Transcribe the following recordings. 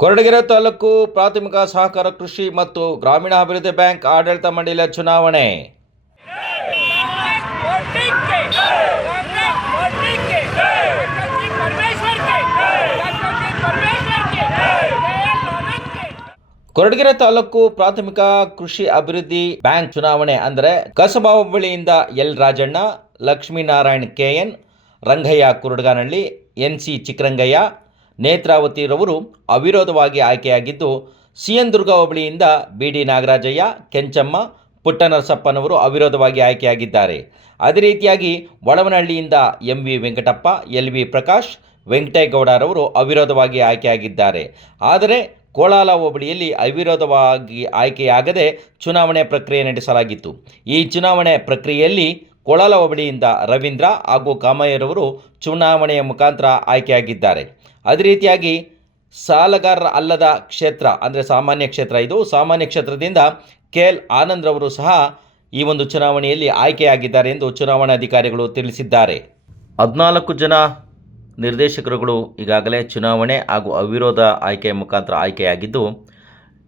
ಕೊರಟಗೆರೆ ತಾಲೂಕು ಪ್ರಾಥಮಿಕ ಸಹಕಾರ ಕೃಷಿ ಮತ್ತು ಗ್ರಾಮೀಣಾಭಿವೃದ್ಧಿ ಬ್ಯಾಂಕ್ ಆಡಳಿತ ಮಂಡಳಿಯ ಚುನಾವಣೆ. ಕೊರಟಗೆರೆ ತಾಲೂಕು ಪ್ರಾಥಮಿಕ ಕೃಷಿ ಅಭಿವೃದ್ಧಿ ಬ್ಯಾಂಕ್ ಚುನಾವಣೆ ಅಂದರೆ ಕಸಬಾ ಹೋಬಳಿಯಿಂದ L Rajanna, Lakshminarayan KN, Rangaiah Kurudaganahalli, NC. Chikkarangaiah, ನೇತ್ರಾವತಿರವರು ಅವಿರೋಧವಾಗಿ ಆಯ್ಕೆಯಾಗಿದ್ದು, ಸಿಎನ್ ದುರ್ಗ ಹೋಬಳಿಯಿಂದ ಬಿ.ಡಿ. ನಾಗರಾಜಯ್ಯ, ಕೆಂಚಮ್ಮ, ಪುಟ್ಟನರಸಪ್ಪನವರು ಅವಿರೋಧವಾಗಿ ಆಯ್ಕೆಯಾಗಿದ್ದಾರೆ. ಅದೇ ರೀತಿಯಾಗಿ ಒಳವನಹಳ್ಳಿಯಿಂದ ಎಂ.ವಿ. ವೆಂಕಟಪ್ಪ, ಎಲ್.ವಿ. ಪ್ರಕಾಶ್, ವೆಂಕಟೇಗೌಡರವರು ಅವಿರೋಧವಾಗಿ ಆಯ್ಕೆಯಾಗಿದ್ದಾರೆ. ಆದರೆ ಕೋಳಾಲ ಹೋಬಳಿಯಲ್ಲಿ ಅವಿರೋಧವಾಗಿ ಆಯ್ಕೆಯಾಗದೆ ಚುನಾವಣೆ ಪ್ರಕ್ರಿಯೆ ನಡೆಸಲಾಗಿತ್ತು. ಈ ಚುನಾವಣೆ ಪ್ರಕ್ರಿಯೆಯಲ್ಲಿ ಕೋಳಾಲ ಹೋಬಳಿಯಿಂದ ರವೀಂದ್ರ ಹಾಗೂ ಕಾಮಯ್ಯರವರು ಚುನಾವಣೆಯ ಮುಖಾಂತರ ಆಯ್ಕೆಯಾಗಿದ್ದಾರೆ. ಅದೇ ರೀತಿಯಾಗಿ ಸಾಲಗಾರರ ಅಲ್ಲದ ಕ್ಷೇತ್ರ ಅಂದರೆ ಸಾಮಾನ್ಯ ಕ್ಷೇತ್ರ, ಇದು ಸಾಮಾನ್ಯ ಕ್ಷೇತ್ರದಿಂದ ಕೆ.ಎಲ್. ಆನಂದ್ರವರು ಸಹ ಈ ಒಂದು ಚುನಾವಣೆಯಲ್ಲಿ ಆಯ್ಕೆಯಾಗಿದ್ದಾರೆ ಎಂದು ಚುನಾವಣಾಧಿಕಾರಿಗಳು ತಿಳಿಸಿದ್ದಾರೆ. 14 ಜನ ನಿರ್ದೇಶಕರುಗಳು ಈಗಾಗಲೇ ಚುನಾವಣೆ ಹಾಗೂ ಅವಿರೋಧ ಆಯ್ಕೆಯ ಮುಖಾಂತರ ಆಯ್ಕೆಯಾಗಿದ್ದು,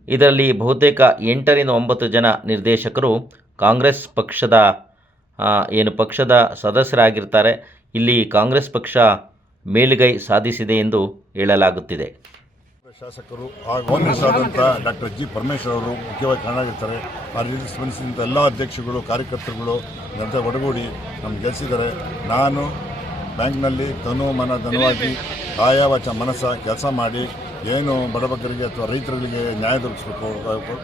ಇದರಲ್ಲಿ ಬಹುತೇಕ 8 ರಿಂದ 9 ಜನ ನಿರ್ದೇಶಕರು ಕಾಂಗ್ರೆಸ್ ಪಕ್ಷದ ಪಕ್ಷದ ಸದಸ್ಯರಾಗಿರ್ತಾರೆ. ಇಲ್ಲಿ ಕಾಂಗ್ರೆಸ್ ಪಕ್ಷ ಮೇಲುಗೈ ಸಾಧಿಸಿದೆ ಎಂದು ಹೇಳಲಾಗುತ್ತಿದೆ. ಶಾಸಕರು ಹಾಗೂ ಕಾಂಗ್ರೆಸ್ಸಾದಂಥ ಡಾಕ್ಟರ್ ಜಿ. ಪರಮೇಶ್ವರ್ ಅವರು ಮುಖ್ಯವಾಗಿ ಕಾರಣಾಗಿರ್ತಾರೆ. ಆ ರೀತಿ ಸ್ಪಂದಿಸಿದಂಥ ಎಲ್ಲ ಅಧ್ಯಕ್ಷಗಳು, ಕಾರ್ಯಕರ್ತರುಗಳು ಜನತೆ ಒಡಗೂಡಿ ನಮ್ಗೆ ಗೆಲ್ಲಿಸಿದ್ದಾರೆ. ನಾನು ಬ್ಯಾಂಕ್ನಲ್ಲಿ ತನು ಮನ ಧನವಾಗಿ ಕಾಯ ವಾಚ ಮನಸ್ಸ ಕೆಲಸ ಮಾಡಿ ಏನು ಬಡಬಗ್ಗರಿಗೆ ಅಥವಾ ರೈತರಿಗೆ ನ್ಯಾಯ ದೊರಕಿಸಬೇಕು,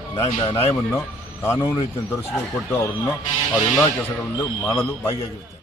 ನ್ಯಾಯವನ್ನು ಕಾನೂನು ರೀತಿಯನ್ನು ಕೊಟ್ಟು ಅವರೆಲ್ಲ ಕೆಲಸಗಳಲ್ಲೂ ಮಾಡಲು ಭಾಗಿಯಾಗಿರುತ್ತೆ.